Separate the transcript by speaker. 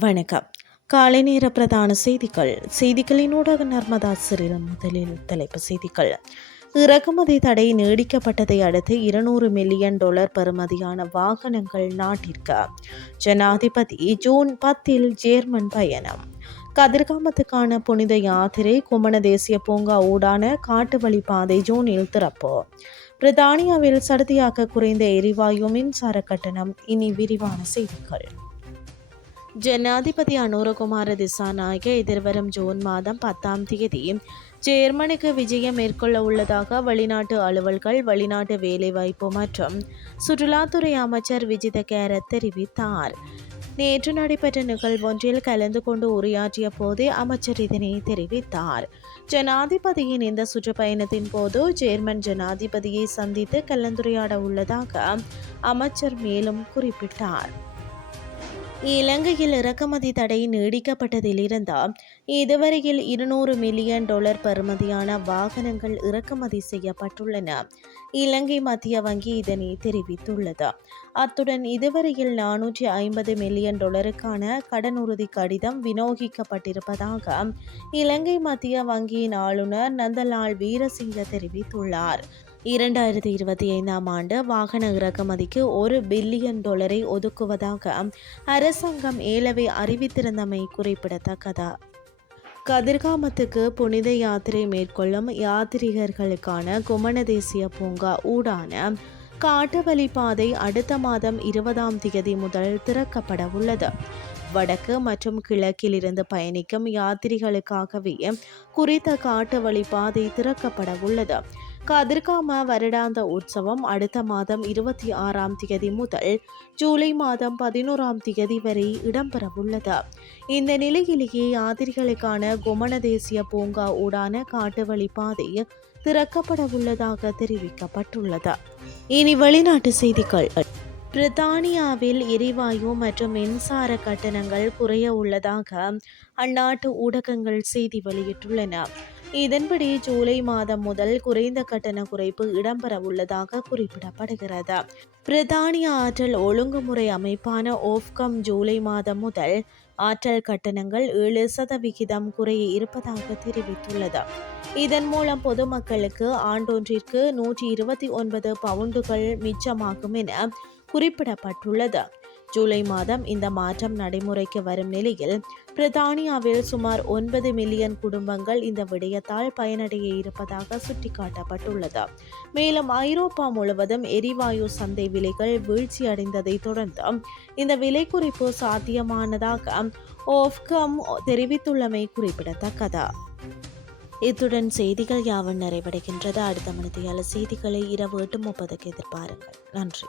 Speaker 1: வணக்கம். காலை நேர பிரதான செய்திகள். செய்திகளின் ஊடக நர்மதா சிறில் முதலில் தலைப்பு செய்திகள். இறக்குமதி தடை நீடிக்கப்பட்டதை அடுத்து இருநூறு மில்லியன் டாலர் பெறுமதியான வாகனங்கள் நாட்டிற்கு. ஜனாதிபதி ஜூன் பத்தில் ஜேர்மன் பயணம். கதிர்காமத்துக்கான புனித யாத்திரை குமண தேசிய பூங்கா ஊடான காட்டு வழி பாதை ஜூனில் திறப்பு. பிரித்தானியாவில் சடுதியாக குறைந்த எரிவாயு மின்சார கட்டணம். இனி விரிவான செய்திகள். ஜனாதிபதி அனுரகுமார திசாநாயக எதிர்வரும் ஜூன் மாதம் பத்தாம் தேதி ஜெர்மனிக்கு விஜயம் மேற்கொள்ள உள்ளதாக வெளிநாட்டு அலுவல்கள் வெளிநாட்டு வேலைவாய்ப்பு மற்றும் சுற்றுலாத்துறை அமைச்சர் விஜித கேரத் தெரிவித்தார். நேற்று நடைபெற்ற நிகழ்வொன்றில் கலந்து கொண்டு உரையாற்றிய போதே அமைச்சர் இதனை தெரிவித்தார். ஜனாதிபதியின் இந்த சுற்றுப்பயணத்தின் போது ஜேர்மன் ஜனாதிபதியை சந்தித்து கலந்துரையாட உள்ளதாக அமைச்சர் மேலும் குறிப்பிட்டார். இலங்கையில் இறக்குமதி தடை நீடிக்கப்பட்டதிலிருந்து இதுவரையில் இருநூறு மில்லியன் டாலர் பெறுமதியான வாகனங்கள் இறக்குமதி செய்யப்பட்டுள்ளன. இலங்கை மத்திய வங்கி இதனை தெரிவித்துள்ளது. அத்துடன் இதுவரையில் நானூற்றி ஐம்பது மில்லியன் டாலருக்கான கடனுறுதி கடிதம் விநியோகிக்கப்பட்டிருப்பதாக இலங்கை மத்திய வங்கியின் ஆளுநர் நந்தலால் வீரசிங்க தெரிவித்துள்ளார். இரண்டாயிரத்தி இருபத்தி ஐந்தாம் ஆண்டு வாகன இறக்குமதிக்கு ஒரு பில்லியன் டாலரை ஒதுக்குவதாக அரசாங்கம் ஏலவை அறிவித்திருந்தமை குறிப்பிடத்தக்கது? கதிர்காமத்துக்கு புனித யாத்திரை மேற்கொள்ளும் யாத்ரீகர்களுக்கான குமண தேசிய பூங்கா ஊடான காட்டுவழி பாதை அடுத்த மாதம் இருபதாம் தேதி முதல் திறக்கப்பட உள்ளது. வடக்கு மற்றும் கிழக்கில் இருந்து பயணிக்கும் யாத்திரிகளுக்காகவே குறித்த காட்டு வழி பாதை திறக்கப்பட உள்ளது. கதிர்காம வருடாந்த உற்சவம் அடுத்த மாதம் இருபத்தி ஆறாம் தேதி முதல் ஜூலை மாதம் பதினோராம் தேதி வரை இடம்பெறவுள்ளது. இந்த நிலையிலேயே யாத்திரிகளுக்கான குமண தேசிய பூங்கா ஊடான காட்டு வழி பாதை திறக்கப்பட உள்ளதாக தெரிவிக்கப்பட்டுள்ளது. இனி வெளிநாட்டு செய்திகள். பிரித்தானியாவில் எரிவாயு மற்றும் மின்சார கட்டணங்கள் குறைய உள்ளதாக அந்நாட்டு ஊடகங்கள் செய்தி வெளியிட்டுள்ளன. இதன்படி ஜூலை மாதம் முதல் குறைந்த கட்டண குறைப்பு இடம்பெற உள்ளதாக குறிப்பிடப்படுகிறது. பிரித்தானிய ஆற்றல் ஒழுங்குமுறை அமைப்பான ஓஃப்கம் ஜூலை மாதம் முதல் ஆற்றல் கட்டணங்கள் ஏழு சதவிகிதம் குறைய இருப்பதாக தெரிவித்துள்ளது. இதன் மூலம் பொதுமக்களுக்கு ஆண்டொன்றிற்கு நூற்றி இருபத்தி ஒன்பது பவுண்டுகள் மிச்சமாகும் என குறிப்பிடப்பட்டுள்ளது. ஜூலை மாதம் இந்த மாற்றம் நடைமுறைக்கு வரும் நிலையில் பிரித்தானியாவில் சுமார் ஒன்பது மில்லியன் குடும்பங்கள் இந்த விடயத்தால் பயனடைய இருப்பதாக சுட்டிக்காட்டப்பட்டுள்ளது. மேலும் ஐரோப்பா முழுவதும் எரிவாயு சந்தை விலைகள் வீழ்ச்சியடைந்ததை தொடர்ந்து இந்த விலை குறிப்பு சாத்தியமானதாக ஓஃப்கம் தெரிவித்துள்ளமை குறிப்பிடத்தக்கது. இத்துடன் செய்திகள் யாவும் நிறைவடைகின்றது. அடுத்த மணித்தியால செய்திகளை இரவு எட்டு முப்பதுக்கு எதிர்பாருங்கள். நன்றி.